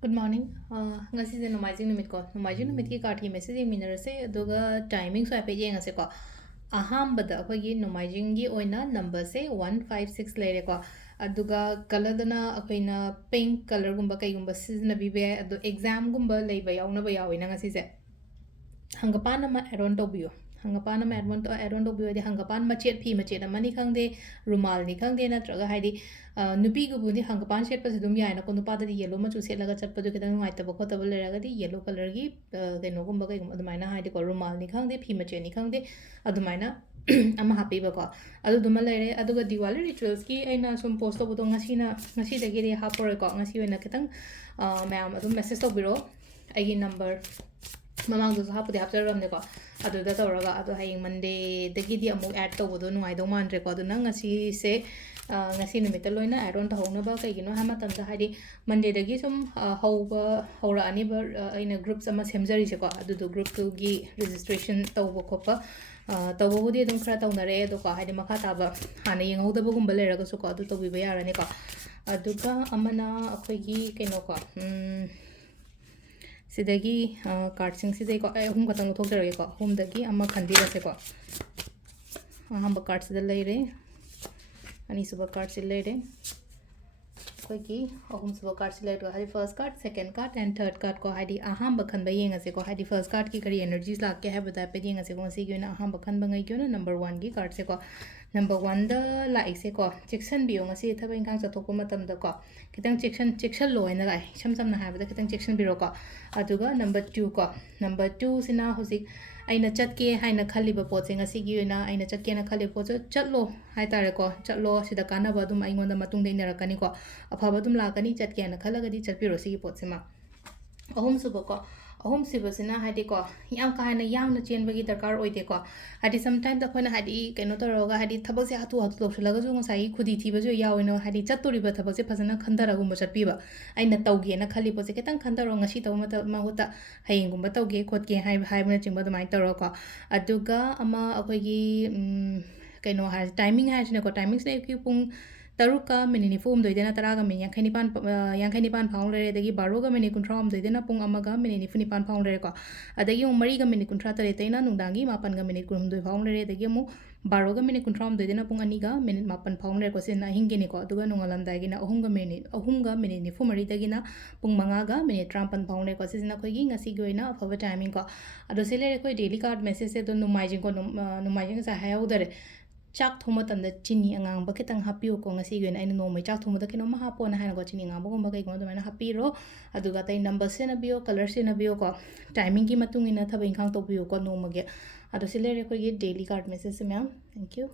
Good morning. Ngasi se nomaijing numit ko. Nomaijing numit ki kathi message minner se aduga timing so ape jeng ase ko. Aham bada akhoi nomaijing gi oina number se 156 leire ko. Aduga color dana akhoina pink color gumba kai gumba season bibe adu exam gumba leiba yauna ba yawina ngasi se. Hanggapan nama aron to biyo. Hanggapan nama aron to biyo di hanggapan macet phi macet amani khang de rumal ni khang de na traga haidi nupi gu bundi hanggapan set pas dum yaina ko nupa di yellow machu set laga chat padu kedang ngai tabo ko tabo le raga di yellow color gi de no gum ba kai gum adumaina haidi ko rumal ni khang de phi macet ni khang de adumaina ama happy ba ko adu duma lere aduga diwali rituals ki aina sum post to budo ngasi dagi ri hapore ko ngasi oina ketang ma'am adum message to biro ai number ꯃꯃꯥꯡꯗꯁꯨ ꯍꯥꯞꯄꯨꯗꯤ ꯍꯥꯞꯆꯔꯝꯅꯦꯀꯣ ꯑꯗꯨꯗ ꯇꯧꯔꯒ ꯑꯗꯣ ꯍꯌꯦꯡ ꯃꯟꯗꯦꯗꯒꯤꯗꯤ ꯑꯃꯨꯛ ꯑꯦꯗ ꯇꯧꯕꯗꯣ ꯅꯨꯡꯉꯥꯏꯗꯧ ꯃꯥꯟꯗ꯭ꯔꯦꯀꯣ ꯑꯗꯨꯅ ꯉꯁꯤꯁꯦ ꯉꯁꯤ ꯅꯨꯃꯤꯠꯇ ꯂꯣꯏꯅ ꯑꯦꯗ ꯑꯣꯟ ꯇꯧꯍꯧꯅꯕ ꯀꯩꯒꯤꯅꯣ ꯍꯥꯏꯕ ꯃꯇꯝꯗ ꯍꯥꯏꯗꯤ ꯃꯟꯗꯦꯗꯒꯤ ꯁꯨꯝ ꯍꯧꯔꯛꯑꯅꯤꯕ ꯑꯩꯅ ꯒ꯭ꯔꯨꯞꯁ ꯑꯃ ꯁꯦꯝꯖꯔꯤꯁꯦꯀꯣ ꯑꯗꯨꯗꯣ ꯒ꯭ꯔꯨꯞꯇꯨꯒꯤ ꯔꯦꯖꯤꯁꯇ꯭ꯔꯦꯁꯟ ꯇꯧꯕ ꯈꯣꯠꯄ ꯇꯧꯕꯕꯨꯗꯤ ꯑꯗꯨꯝ ꯈꯔ ꯇꯧꯅꯔꯛꯑꯦ ꯑꯗꯣꯀꯣ ꯍꯥꯏꯗꯤ ꯃꯈꯥ ꯇꯥꯕ ꯍꯥꯟꯅ ꯌꯦꯡꯍꯧꯗꯕꯒꯨꯝꯕ ꯂꯩꯔꯒꯁꯨꯀꯣ ꯑꯗꯨ ꯇꯧꯕꯤꯕ ꯌꯥꯔꯅꯤꯀꯣ ꯑꯗꯨꯒ ꯑꯃꯅ ꯑꯩꯈꯣꯏꯒꯤ ꯀꯩꯅꯣꯀꯣ ꯁꯤꯗꯒꯤ ꯀꯥꯔꯠꯁꯤꯡꯁꯤꯗꯩꯀꯣ ꯑꯩ ꯑꯍꯨꯝ ꯈꯛꯇꯪ ꯂꯧꯊꯣꯛꯆꯔꯒꯦꯀꯣ ꯑꯍꯨꯝꯗꯒꯤ ꯑꯃ ꯈꯟꯕꯤꯔꯁꯦꯀꯣ ꯑꯍꯥꯟꯕ ꯀꯥꯔꯠꯁꯤꯗ ꯂꯩꯔꯦ ꯑꯅꯤꯁꯨꯕ ꯀꯥꯔꯠꯁꯤ ꯂꯩꯔꯦ ꯑꯩꯈꯣꯏꯒꯤ ꯑꯍꯨꯝꯁꯨꯕ ꯀꯥꯔꯠꯁꯤ ꯂꯩꯔꯦ ꯍꯥꯏꯗꯤ first card second card and third card ꯀꯣ ꯍꯥꯏꯗꯤ ꯑꯍꯥꯟꯕ ꯈꯟꯕ ꯌꯦꯡꯉꯁꯦꯀꯣ ꯍꯥꯏꯗꯤ ꯐꯔꯁ ꯀꯥꯔꯠꯀꯤ ꯀꯔꯤ ꯑꯦꯅꯔꯖꯤꯁ ꯂꯥꯛꯀꯦ ꯍꯥꯏꯕꯗ ꯍꯥꯏꯐꯦꯠ ꯌꯦꯡꯉꯁꯦꯀꯣ ꯉꯁꯤꯒꯤ ꯑꯣꯏꯅ ꯑꯍꯥꯟꯕ ꯈꯟꯕꯉꯩꯒꯤ ꯑꯣꯏꯅ ꯅꯝꯕꯔ 1ꯒꯤ ꯀꯥꯔꯠꯁꯦꯀꯣ ꯅꯝꯕꯔ 1ꯗ ꯂꯥꯛꯏꯁꯦꯀꯣ ꯆꯦꯛꯁꯟꯕꯤꯌꯣ ꯉꯁꯤ ꯊꯕꯛ ꯏꯪꯈꯥꯡ ꯆꯠꯊꯣꯛꯄ ꯃꯇꯝꯗꯀꯣ ꯈꯤꯇꯪ ꯆꯦꯛꯁꯜꯂꯣ ꯍꯥꯏꯅ ꯂꯥꯛꯑꯦ ꯏꯁꯝ ꯁꯝꯅ ꯍꯥꯏꯕꯗ ꯈꯤꯇꯪ ꯆꯦꯛꯁꯟꯕꯤꯔꯣꯀꯣ ꯑꯗꯨꯒ ꯅꯝꯕꯔ 2 ꯀꯣ ꯅꯝꯕꯔ 2ꯁꯤꯅ ꯍꯧꯖꯤꯛ ꯑꯩꯅ ꯆꯠꯀꯦ ꯍꯥꯏꯅ ꯈꯜꯂꯤꯕ ꯄꯣꯠꯁꯦ ꯉꯁꯤꯒꯤ ꯑꯣꯏꯅ ꯑꯩꯅ ꯆꯠꯀꯦꯅ ꯈꯜꯂꯤꯕ ꯄꯣꯠꯁꯦ ꯆꯠꯂꯣ ꯍꯥꯏꯇꯥꯔꯦꯀꯣ ꯆꯠꯂꯣ ꯁꯤꯗ ꯀꯥꯟꯅꯕ ꯑꯗꯨꯝ ꯑꯩꯉꯣꯟꯗ ꯃꯇꯨꯡꯗ ꯏꯟꯅꯔꯛꯀꯅꯤꯀꯣ ꯑꯐꯕ ꯑꯗꯨꯝ ꯂꯥꯛꯀꯅꯤ ꯆꯠꯀꯦꯅ ꯈꯜꯂꯒꯗꯤ ꯆꯠꯄꯤꯔꯣ ꯁꯤꯒꯤ ꯄꯣꯠꯁꯤꯃ ꯑꯍꯨꯝꯁꯨꯕꯀꯣ ꯑꯍꯨꯝꯁꯨꯕꯁꯤꯅ ꯍꯥꯏꯗꯤꯀꯣ ꯌꯥꯝ ꯀꯥ ꯍꯦꯟꯅ ꯌꯥꯡꯅ ꯆꯦꯟꯕꯒꯤ ꯗꯔꯀꯥꯔ ꯑꯣꯏꯗꯦꯀꯣ ꯍꯥꯏꯗꯤ ꯁꯝꯇꯥꯏꯝꯗ ꯑꯩꯈꯣꯏꯅ ꯍꯥꯏꯗꯤ ꯀꯩꯅꯣ ꯇꯧꯔꯒ ꯍꯥꯏꯗꯤ ꯊꯕꯛꯁꯦ ꯍꯥꯊꯨ ꯍꯥꯊꯨ ꯇꯧꯁꯤꯜꯂꯒꯁꯨ ꯉꯁꯥꯏꯒꯤ ꯈꯨꯗꯤ ꯊꯤꯕꯁꯨ ꯌꯥꯎꯋꯦꯅ ꯍꯥꯏꯗꯤ ꯆꯠꯇꯣꯔꯤꯕ ꯊꯕꯛꯁꯦ ꯐꯖꯅ ꯈꯟꯊꯔꯒꯨꯝꯕ ꯆꯠꯄꯤꯕ ꯑꯩꯅ ꯇꯧꯒꯦꯅ ꯈꯜꯂꯤ ꯄꯣꯠꯁꯦ ꯈꯤꯇꯪ ꯈꯟꯊꯔꯣ ꯉꯁꯤ ꯇꯧꯕ ꯃꯍꯨꯠꯇ ꯍꯌꯦꯡꯒꯨꯝꯕ ꯇꯧꯒꯦ ꯈꯣꯠꯀꯦ ꯍꯥꯏꯕꯅꯆꯤꯡꯕ ꯑꯗꯨꯃꯥꯏꯅ ꯇꯧꯔꯣꯀꯣ ꯑꯗꯨꯒ ꯑꯃ ꯑꯩꯈꯣꯏꯒꯤ ꯀꯩꯅꯣ ꯍꯥꯏꯔꯁꯦ ꯇꯥꯏꯃꯤꯡ ꯍꯥꯏꯔꯤꯁꯤꯅꯀꯣ ꯇꯥꯏꯃꯤꯡꯁꯤꯅ ꯑꯌꯨꯛꯀꯤ ꯄꯨꯡ 6ꯒ ꯃꯤꯅꯤꯠ 94ꯗꯩꯅ 10ꯒ ꯃꯤꯅꯤꯠ 59 ꯐꯥꯎ ꯂꯩꯔꯦ ꯑꯗꯒꯤ 12ꯒ ꯃꯤꯅꯤꯠ 39ꯗꯩꯅ ꯄꯨꯡ 1ꯒ ꯃꯤꯅꯤꯠ 94 ꯐꯥꯎ ꯂꯩꯔꯦꯀꯣ ꯑꯗꯒꯤ ꯑꯃꯨꯛ 3ꯒ ꯃꯤꯅꯤꯠ 38ꯗꯩꯅ ꯅꯨꯡꯗꯥꯡꯒꯤ 8ꯒ ꯃꯤꯅꯤꯠ 12 ꯐꯥꯎ ꯂꯩꯔꯦ ꯑꯗꯒꯤ ꯑꯃꯨꯛ 12ꯒ ꯃꯤꯅꯤꯠ 39ꯗꯩꯅ ꯄꯨꯡ 2ꯒ ꯃꯤꯅꯤꯠ 8 ꯐꯥꯎ ꯂꯩꯔꯦꯀꯣ ꯁꯤꯅ ꯑꯍꯤꯡꯒꯤꯅꯤꯀꯣ ꯑꯗꯨꯒ ꯅꯣꯡꯉꯥꯜꯂꯝꯗꯥꯏꯒꯤꯅ 3ꯒ ꯃꯤꯅꯤꯠ 94ꯗꯒꯤꯅ ꯄꯨꯡ 5ꯒ ꯃꯤꯅꯤꯠ 53 ꯐꯥꯎ ꯂꯩꯔꯦꯀꯣ ꯁꯤꯁꯤꯅ ꯑꯩꯈꯣꯏꯒꯤ ꯉꯁꯤꯒꯤ ꯑꯣꯏꯅ ꯑꯐꯕ ꯇꯥꯏꯃꯤꯡꯀꯣ ꯑꯗꯣ ꯁꯤ ꯂꯩꯔꯦ ꯑꯩꯈꯣꯏ ꯗꯦꯂꯤ ꯀꯥꯔꯠ ꯃꯦꯁꯦꯖꯁꯦ ꯑꯗꯣ ꯅꯣꯡꯃꯥꯏꯖꯤꯡꯀꯣ ꯅꯣꯡꯃꯥꯏꯖꯤꯡ ꯉꯁꯥꯏ ꯍꯥꯏꯍꯧꯗꯔꯦ ꯆꯥꯛ ꯊꯣꯡ ꯃꯇꯝꯗ ꯆꯤꯅꯤ ꯑꯉꯥꯡꯕ ꯈꯤꯇꯪ ꯍꯥꯞꯄꯤꯌꯨꯀꯣ ꯉꯁꯤꯒꯤ ꯑꯣꯏꯅ ꯑꯩꯅ ꯅꯣꯡꯃꯩ ꯆꯥꯛ ꯊꯣꯡꯕꯗ ꯀꯩꯅꯣꯝꯃ ꯍꯥꯞꯄꯣꯅ ꯍꯥꯏꯅꯀꯣ ꯆꯤꯅꯤ ꯑꯉꯥꯡꯕꯒꯨꯝꯕ ꯀꯩꯒꯨꯝꯕ ꯑꯗꯨꯃꯥꯏꯅ ꯍꯥꯞꯄꯤꯔꯣ ꯑꯗꯨꯒ ꯑꯇꯩ ꯅꯝꯕꯔ ꯁꯤꯖꯤꯟꯅꯕꯤꯌꯣ ꯀꯂꯔ ꯁꯤꯖꯤꯟꯅꯕꯤꯌꯣꯀꯣ ꯇꯥꯏꯃꯤꯡꯒꯤ ꯃꯇꯨꯡ ꯏꯟꯅ ꯊꯕꯛ ꯏꯪꯈꯥꯡ ꯇꯧꯕꯤꯌꯨꯀꯣ ꯅꯣꯡꯃꯒꯤ ꯑꯗꯣ ꯁꯤ ꯂꯩꯔꯦ ꯑꯩꯈꯣꯏꯒꯤ ꯗꯦꯂꯤ ꯀꯥꯔꯠ ꯃꯦꯁꯦꯖꯁꯦ ꯃꯌꯥꯝ ꯊꯦꯡꯛ ꯌꯨ